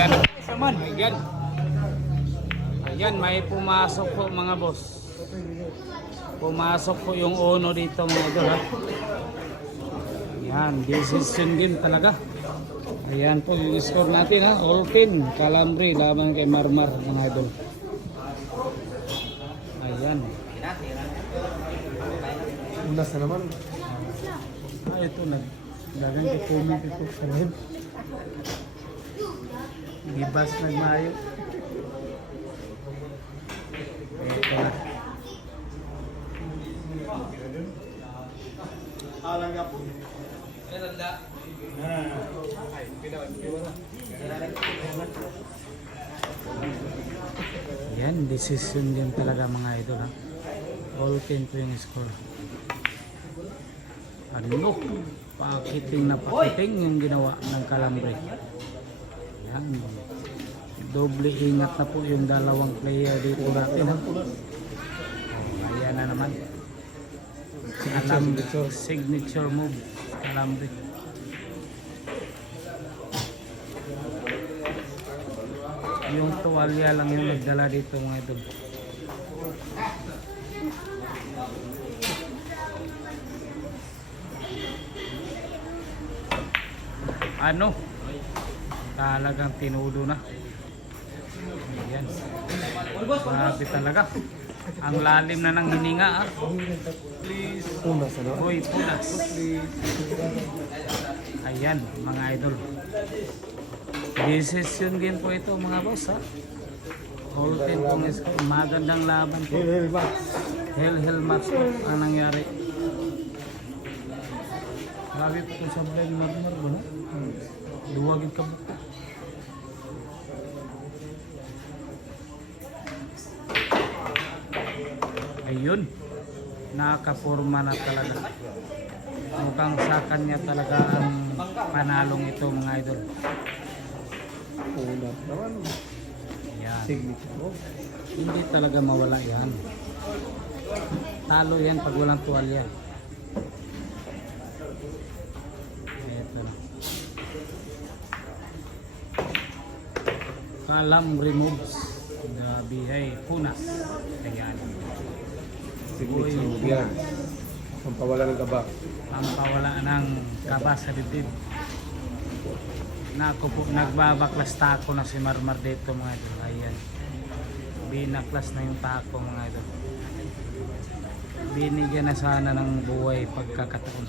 Ayan. Ayan. Ayan, may pumasok po mga boss. Pumasok po yung uno dito mga idol ha. Ayan, decision game talaga. Ayan po yung score natin ha. All-pin, Calambre, laban kay Marmar mga idol. Ayan. Unas na naman. Ito dagang comment ito sa live. Gibas nagmayo. Ito na. Alangga po. Yan, decision din talaga mga idol ha. All 10 po yung score. Ano? Pakiting na pakiting yung ginawa ng Calambre. Yan. Doble ingat na po yung dalawang player dito natin ha. Ayan na naman. Calambre, signature move. Calambre. Yung tuwalya lang yung nagdala dito mga idol. Ano? Talagang tinudo na. Ayan. Grabe talaga. Ang lalim na ng hininga ah. Unas na naman. Uy, punas. Ayan, mga idol. Decision game po ito mga boss ha. All 10 pong score. Magandang laban po. Hell match po ang nangyari. Grabe po kung sablay ng Marmar ba na? Duwagin ka buko. Ayun. Nakaporma na talaga. Mukhang sa kanya talaga ang panalong ito mga idol. Unas naman. Yan. Signature mo. Hindi talaga mawala yan. Talo yan pag walang tuwalya. Ito na. Calambre moves. Grabe ay punas. Ayan. Signature mo yan. Ang pawala ng kaba. Ang pawala ng kaba sa dibdib. Naku po, nagbabaklas tako na si Marmar dito mga idol. Ayan. Binaklas na yung tako mga idol. Binigyan na sana ng buhay pagkakataon.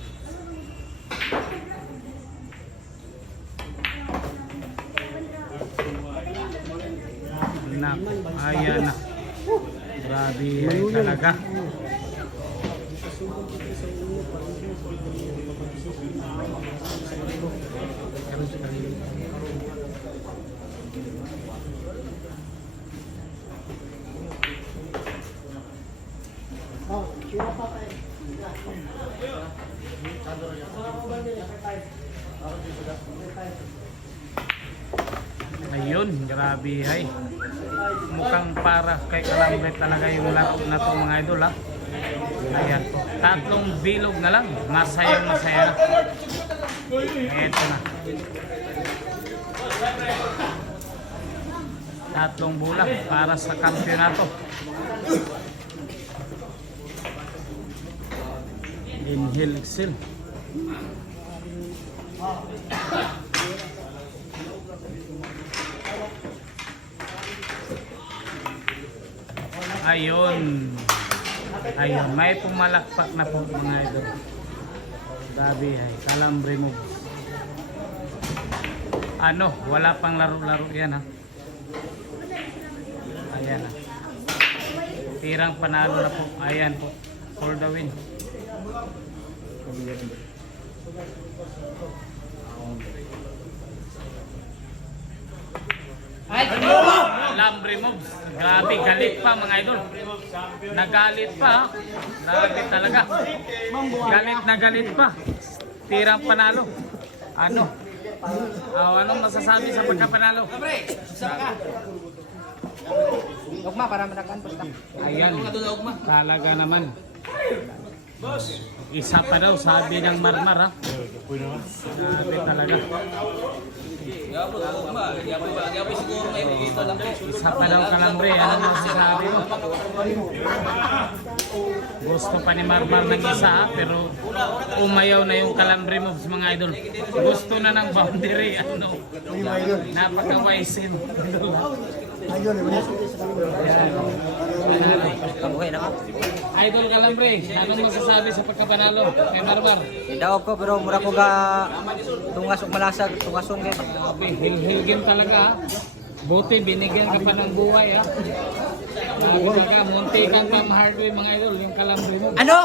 Naku, ayan na. Grabe ay talaga. Ayun, grabe ay. Mukhang para kay Calambre talaga yung laro na to mga idol ha. Ayan po. Tatlong bilog na lang. Masaya na. Eto na. Tatlong bola para sa kampiyonato. Inhale, exhale. Ayun. Ayun, may pumalakpak na po mga idol. Gabi ay Calambre move. Ano, wala pang laro-laro yan ha. Ayan ha. Tirang panalo na po. Ayan po. For the win. Calambre moves. Grabe, galit pa mga idol. Nagalit pa ha. Grabe talaga. Galit pa. Tirang panalo. Ano? Anong masasabi sa pagkapanalo? Ugma para madakan basta. Ayan. Talaga naman. Isa pa daw sabi ng Marmar ha. Sabi talaga. Isa pa daw kalambre, ano masasabi mo? Gusto pa ni Marmar ng isa, pero umayaw na yung kalambre mo sa mga idol. Gusto na ng boundary, ano? Napaka-waisin. Kabuhay na ka. Idol kalambre, anong masasabi sa pagkapanalo kay Marmar? Idaog ko pero mura ko ga tungas ug malasag, tungasong gyud. Grabe, hilhilgin talaga ha. Buti binigyan ka pa ng buhay ha. Grabe ka, munti kang pang hardware mga idol, yung kalambre mo. Ano?